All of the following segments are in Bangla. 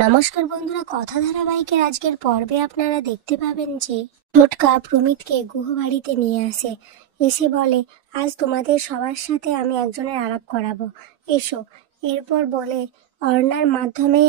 নমস্কার বন্ধুরা, কথা ধারাবাহিকের আজকের পর্বে আপনারা দেখতে পাবেন যে টোটকা প্রমিতকে গুহবাড়িতে নিয়ে আসে। এসে বলে, আজ তোমাদের সবার সাথে আমি একজনের আলাপ করাবো, এসো। এরপর বলে, অর্ণার মাধ্যমেই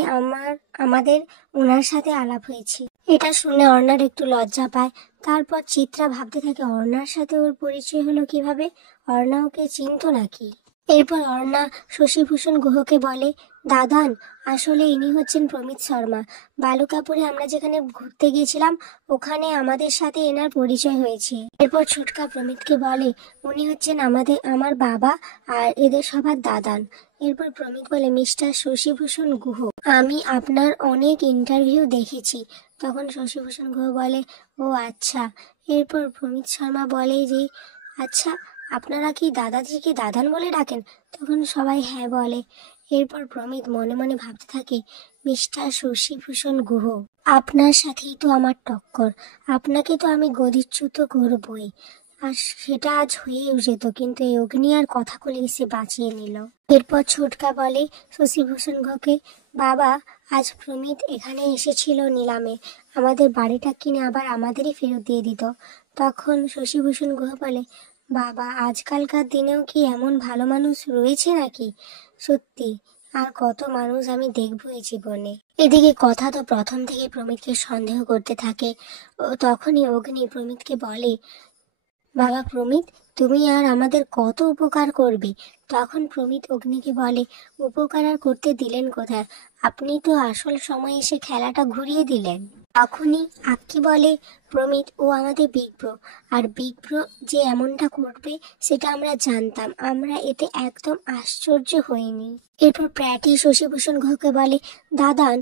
আমাদের ওনার সাথে আলাপ হয়েছে। এটা শুনে অর্ণার একটু লজ্জা পায়। তারপর চিত্রা ভাবতে থাকে, অর্ণার সাথে ওর পরিচয় হলো কিভাবে? অর্ণা ওকে চিনতো নাকি? এরপর অর্ণা শশীভূষণ গুহকে বলে, দাদান, আসলে ইনি হচ্ছেন প্রমিত শর্মা। বালুকাপুরে আমরা যেখানে ঘুরতে গিয়েছিলাম ওখানে আমাদের সাথে এনার পরিচয় হয়েছে। এরপর ছোটকা প্রমিতকে বলে, উনি হচ্ছেন আমার বাবা আর এদের সবার দাদান। এরপর প্রমিত বলে, মিস্টার শশীভূষণ গুহ, আমি আপনার অনেক ইন্টারভিউ দেখেছি। তখন শশীভূষণ গুহ বলে, ও আচ্ছা। এরপর প্রমিত শর্মা বলে যে, আচ্ছা, আপনারা কি দাদাজিকে দাদান বলে ডাকেন? তখন সবাই হ্যাঁ বলে। এরপর প্রমিত মনে মনে ভাবতে থাকে, মিস্টার শশীভূষণ গুহ, আপনার সাথেই তো আমার টক্কর। আপনাকে তো আমি গদিচ্যুত করবই, আর সেটা আজ হয়েও যেত, কিন্তু এই অগ্নি আর কথা বলে এসে বাঁচিয়ে নিল। এরপর ছোটকা বলে শশীভূষণ গুহকে, বাবা, আজ প্রমিত এখানে এসেছিল নিলামে, আমাদের বাড়িটা কিনে আবার আমাদেরই ফেরত দিয়ে দিত। তখন শশীভূষণ গুহ বলে, বাবা, আজকালকার দিনেও কি এমন ভালো মানুষ রয়েছে নাকি? সত্যি, আর কত মানুষ আমি দেখবো এই জীবনে। এদিকে কথা তো প্রথম থেকে প্রমিতকে সন্দেহ করতে থাকে। ও তখনই অগ্নি প্রমিতকে বলে, বাবা প্রমিত, তুমি আর আমাদের কত উপকার করবে। তখন প্রমিত অগ্নিকে বলে, উপকার আর করতে দিলেন কোথায়? আপনি তো আসল সময় এসে খেলাটা ঘুরিয়ে দিলেন। তখনই আক্কি বলে, প্রমিত, ও আমাদের বিগ ব্রো, আর বিগ ব্রো যে এমনটা করবে সেটা আমরা জানতাম, আমরা এতে একদম আশ্চর্য হইনি। এরপর প্র্যাটি শশীভূষণ গুহকে বলে, দাদান,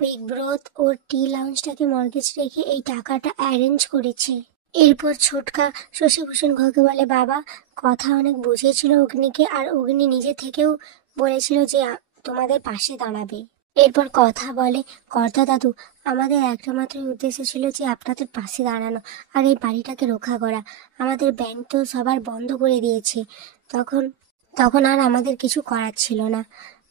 বিগ ব্রো ওর টি লাউঞ্জটাকে মর্গেজ রেখে এই টাকাটা অ্যারেঞ্জ করেছে। এরপর ছোটকা শশীভূষণ গুহকে বলে, বাবা, কথা অনেক বুঝিয়েছিল অগ্নিকে, আর অগ্নি নিজে থেকেও বলেছিল যে তোমাদের পাশে দাঁড়াবে। এরপর কথা বলে, কর্তা দাদু, আমাদের একটা মাত্র উদ্দেশ্য ছিল যে আপনাদের পাশে দাঁড়ানো আর এই বাড়িটাকে রক্ষা করা। আমাদের ব্যাংক তো সবার বন্ধ করে দিয়েছে, তখন তখন আর আমাদের কিছু করার ছিল না।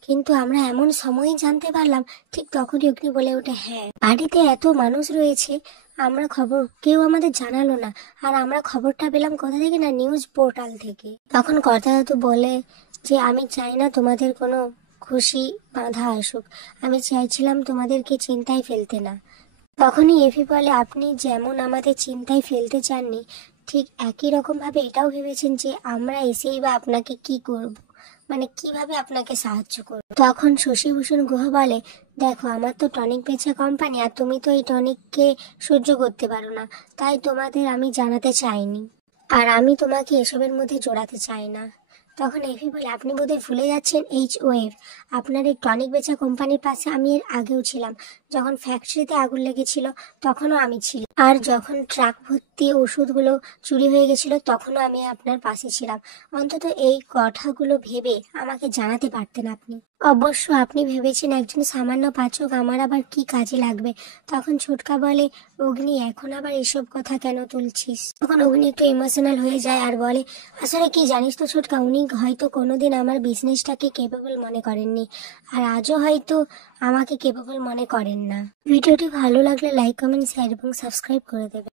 কিন্তু আমরা এমন সময়ই জানতে পারলাম, ঠিক তখনই অগ্নি বলে ওঠে, হ্যাঁ, বাড়িতে এত মানুষ রয়েছে, আমরা খবর কেউ আমাদের জানালো না, আর আমরা খবরটা পেলাম কোথা থেকে? না, নিউজ পোর্টাল থেকে। তখন কর্তা দাদু বলে যে, আমি চাই না তোমাদের কোনো খুশি বাধা আসুক, আমি চাইছিলাম তোমাদেরকে চিন্তায় ফেলতে না। তখনই এফি বলে, আপনি যেমন আমাদের চিন্তায় ফেলতে চাননি, ঠিক একই রকম ভাবে এটাও ভেবেছেন যে আমরা এসেই বা আপনাকে কি করব, মানে কিভাবে আপনাকে সাহায্য করব। তখন শশীভূষণ গুহ বলে, দেখো, আমার তো টনিক বেচা কোম্পানি, আর তুমি তো এই টনিককে সহ্য করতে পারো না, তাই তোমাদের আমি জানাতে চাইনি, আর আমি তোমাকে এসবের মধ্যে জড়াতে চাই না। তখন এফি বলে, আপনি বোধহয় ভুলে যাচ্ছেন HOF, আপনার এই টনিক বেচা কোম্পানির পাশে আমি এর আগেও ছিলাম। যখন ফ্যাক্টরিতে আগুন লেগেছিল তখনও আমি ছিলাম, আর যখন ট্রাক ভর্তি ওষুধগুলো চুরি হয়ে গেছিল তখনও আমি আপনার পাশে ছিলাম। অন্তত এই কথাগুলো ভেবে আমাকে জানাতে পারতেন আপনি। অবশ্য আপনি ভেবেছেন একজন সামান্য পাচক আমার আবার কি কাজে লাগবে। তখন ছোটকা বলে, অগ্নি, এখন আবার এসব কথা কেন তুলছিস? তখন অগ্নি একটু ইমোশনাল হয়ে যায় আর বলে, আসলে কি জানিস তো ছোটকা, উনি হয়তো কোনোদিন আমার বিজনেসটাকে কেপেবল মনে করেননি, আর আজও হয়তো আমাকে কেপেবল মনে করেন না। ভিডিওটি ভালো লাগলে লাইক, কমেন্ট, শেয়ার এবং সাবস্ক্রাইব করে দেবেন।